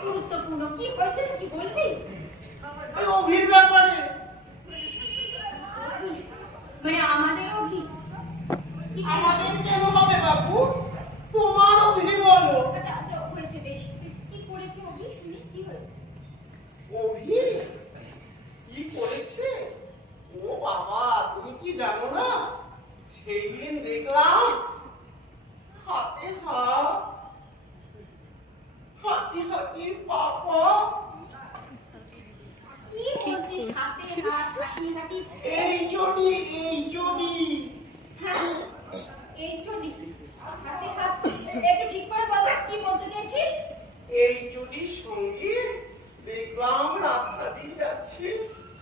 গুরুত্বপূর্ণ কি হয়েছে কি বলবি? ওই অভির ব্যাপারে। মানে আমাদের অভি? আমাদের কেন হবে বাবু? তোমার অভি বলো। আচ্ছা আচ্ছা হয়েছে বেশ। কি করেছে অভি শুনি কি হয়েছে? অভি কি করেছে? ও বাবা তুমি কি জানো না? সেই দিন দেখলাম হাতে হাত হাঁটি হাঁটি পাপা। কি বলছিস হাতে হাত হাঁটি হাঁটি? এই চটি এই চটি। হ্যাঁ এই চটি হাতে হাত একটু ঠিক করে বল কি বলতে চাইছিস? এই চটির সঙ্গে দেখলাম রাস্তা দিয়ে যাচ্ছে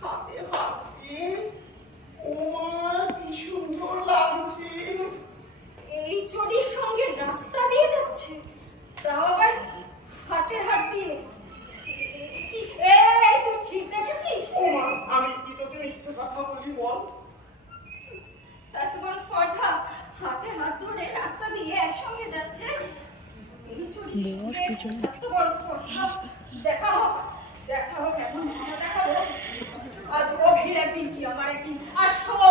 হাতে হাত দিয়ে। ও মা কি সুন্দর লাগছে। এই চটির সঙ্গে রাস্তা দিয়ে যাচ্ছে তাও আবার হাতে হাত দিয়ে। এই তুই ঠিক রেখেছিস? ও মা আমি কি তোকে মিথ্যে কথা বলি বল? এত বড় স্পর্ধা হাতে হাত ধরে রাস্তা দিয়ে একসঙ্গে যাচ্ছে এই চটি এত বড় স্পর্ধা। দেখা হোক এখন মজা দেখাবো। আজ অভির একদিন কি আমার একদিন। আর শোন